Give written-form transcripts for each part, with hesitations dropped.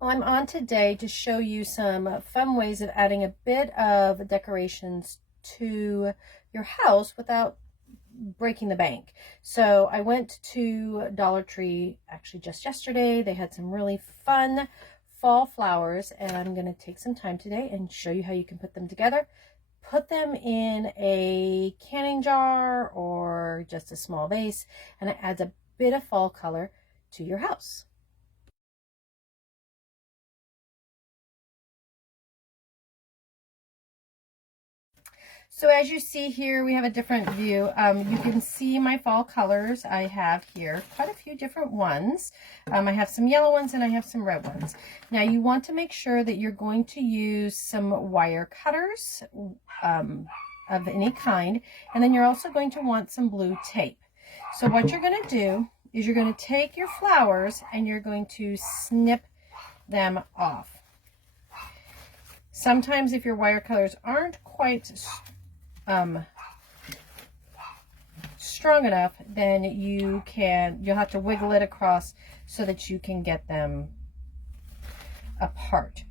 Well, I'm on today to show you some fun ways of adding a bit of decorations to your house without breaking the bank. So I went to Dollar Tree actually just yesterday. They had some really fun fall flowers, and I'm going to take some time today and show you how you can put them together. Put them in a canning jar or just a small vase, and it adds a bit of fall color to your house. So as you see here, we have a different view. You can see my fall colors. I have here quite a few different ones. I have some yellow ones and I have some red ones. Now you want to make sure that you're going to use some wire cutters of any kind. And then you're also going to want some blue tape. So what you're going to do is you're going to take your flowers and you're going to snip them off. Sometimes if your wire cutters aren't quite strong enough, then you'll have to wiggle it across so that you can get them apart.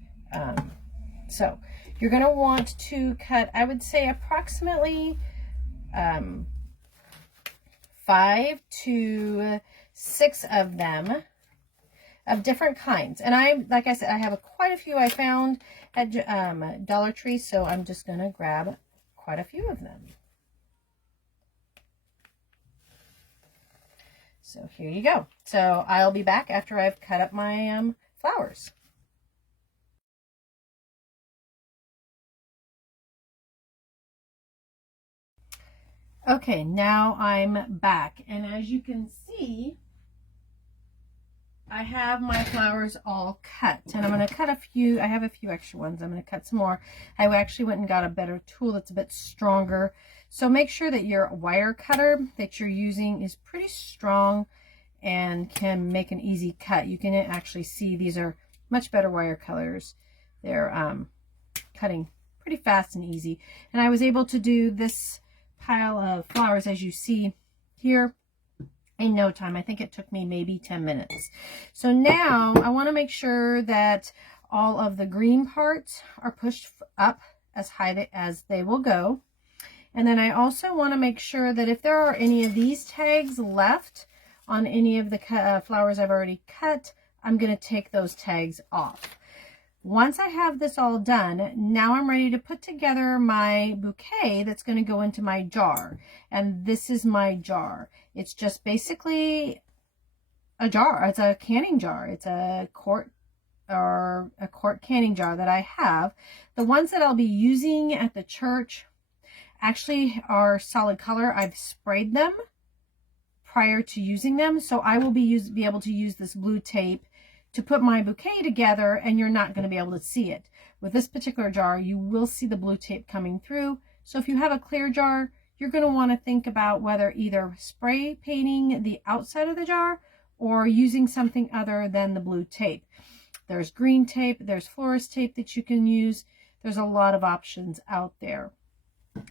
So you're going to want to cut, I would say, approximately 5 to 6 of them of different kinds. And like I said, I have quite a few I found at Dollar Tree, so I'm just going to grab quite a few of them. So here you go. So I'll be back after I've cut up my flowers. Okay, now I'm back, and as you can see, I have my flowers all cut, and I'm going to cut a few. I have a few extra ones. I'm going to cut some more. I actually went and got a better tool that's a bit stronger. So make sure that your wire cutter that you're using is pretty strong and can make an easy cut. You can actually see these are much better wire cutters. They're cutting pretty fast and easy. And I was able to do this pile of flowers, as you see here, in no time. I think it took me maybe 10 minutes. So now I want to make sure that all of the green parts are pushed up as high as they will go. And then I also want to make sure that if there are any of these tags left on any of the flowers I've already cut, I'm going to take those tags off. Once I have this all done, now I'm ready to put together my bouquet that's going to go into my jar. And this is my jar. It's just basically a jar. It's a canning jar. It's a quart canning jar that I have. The ones that I'll be using at the church actually are solid color. I've sprayed them prior to using them, so I will be able to use this blue tape to put my bouquet together, and you're not going to be able to see it. With this particular jar, you will see the blue tape coming through. So if you have a clear jar, you're going to want to think about whether either spray painting the outside of the jar or using something other than the blue tape. There's green tape, there's florist tape that you can use. There's a lot of options out there.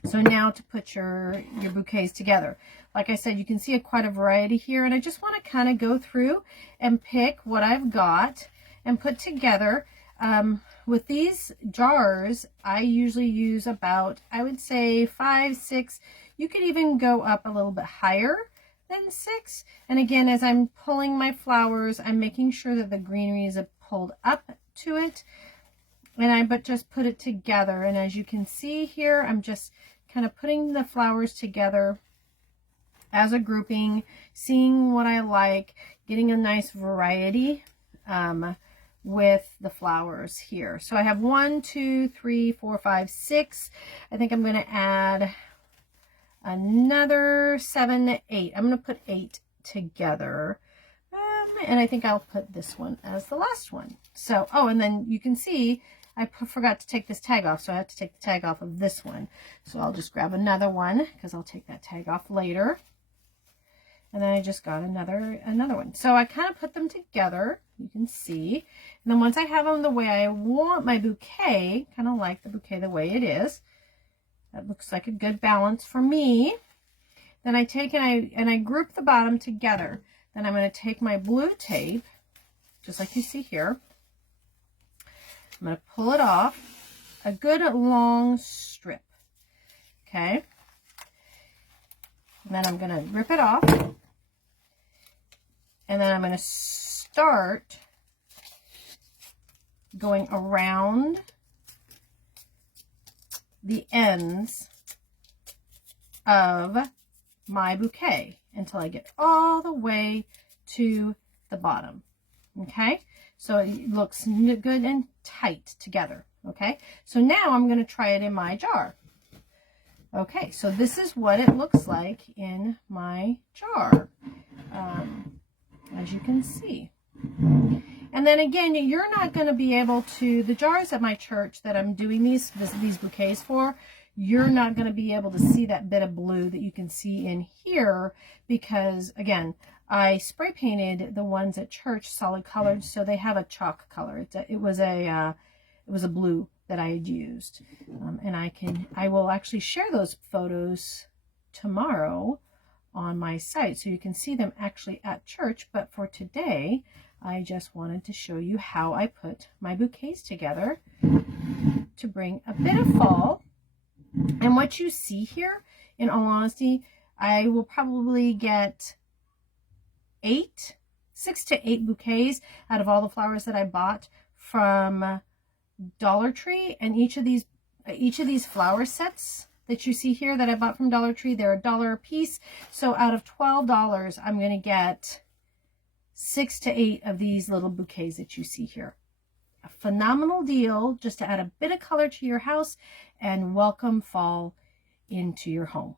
So now to put your bouquets together. Like I said, you can see quite a variety here, and I just want to kind of go through and pick what I've got and put together. With these jars, I usually use about, I would say 5, 6. You could even go up a little bit higher than 6. And again, as I'm pulling my flowers, I'm making sure that the greenery is pulled up to it. And I just put it together, and as you can see here, I'm just kind of putting the flowers together as a grouping, seeing what I like, getting a nice variety with the flowers here. So I have 1, 2, 3, 4, 5, 6. I think I'm going to add another 7, 8. I'm going to put 8 together. And I think I'll put this one as the last one. So, oh, and then you can see I forgot to take this tag off, so I have to take the tag off of this one. So I'll just grab another one because I'll take that tag off later. And then I just got another one. So I kind of put them together, you can see. And then once I have them the way I want my bouquet, kind of like the bouquet the way it is, that looks like a good balance for me. Then I take and I group the bottom together. Then I'm going to take my blue tape, just like you see here, I'm going to pull it off, a good long strip, okay? And then I'm going to rip it off, and then I'm going to start going around the ends of my bouquet until I get all the way to the bottom. Okay, so it looks good and tight together. Okay, so now I'm going to try it in my jar. Okay, so this is what it looks like in my jar, as you can see. And then again, you're not going to be able to, the jars at my church that I'm doing these bouquets for, you're not going to be able to see that bit of blue that you can see in here because, again, I spray painted the ones at church solid colored, so they have a chalk color. It was a blue that I had used, and I will actually share those photos tomorrow on my site so you can see them actually at church. But for today, I just wanted to show you how I put my bouquets together to bring a bit of fall. And what you see here, in all honesty, I will probably get 6 to 8 bouquets out of all the flowers that I bought from Dollar Tree. And each of these flower sets that you see here that I bought from Dollar Tree, they're $1 a piece. So out of $12, I'm going to get 6 to 8 of these little bouquets that you see here. A phenomenal deal just to add a bit of color to your house and welcome fall into your home.